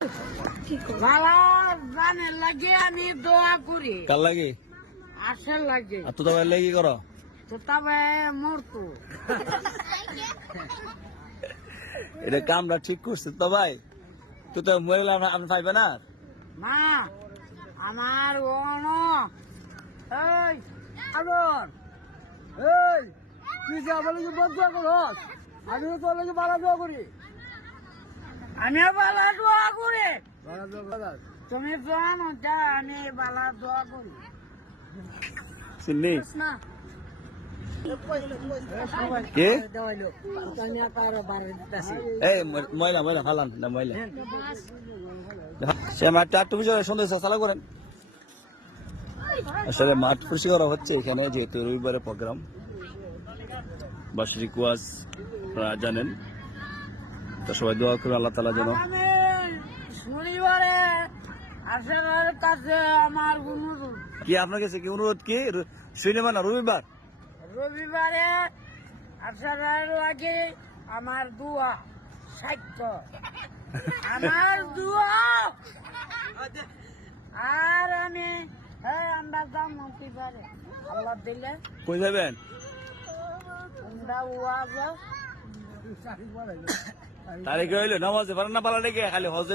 বালা জানের লাগে আমি দোয়া করি। কার লাগে? আশার লাগে। আর তো ভাই লাগে কি করো? তো তবে মরতো। এটা কামরা ঠিক করছে তো ভাই। তুই তো মরিলে আমি পাইবে না। না আমার এই আদর এই তুই যে আমার লাগে বদুয়া করস, আমি তোর লাগে বালা দোয়া করি। আমি বালা দোয়া করি। তুমি জানো যা আমি বালা দোয়া করি। চিন্নি না কে? এই এই ময়লা ময়লা ফালান না ময়লা। সে মাঠটা একটু বিষয় সন্দেহ চালা করেন। আসলে মাঠ পরিষ্কার করা হচ্ছে এখানে, যেহেতু রবিবারের প্রোগ্রাম। বার্ষিক ওয়াজ আপনারা জানেন, তো সবাই দোয়া করে আল্লাহ তাআলা যেন। শনিবারে আসার কাছে আমার অনুরোধ। কি আপনার কাছে কি অনুরোধ? কি শনিবার না রবিবার? রবিবারে আসার আগে আমার দোয়া সাক্ষ্য, আমার দোয়া। আর আমি আমরা যাম হতে পারে আল্লাহ দিলে। কই যাবেন? আমরা ওয়াজ তারিখে হইলো নামাজে পারেন না পালা লেগে খালি হজ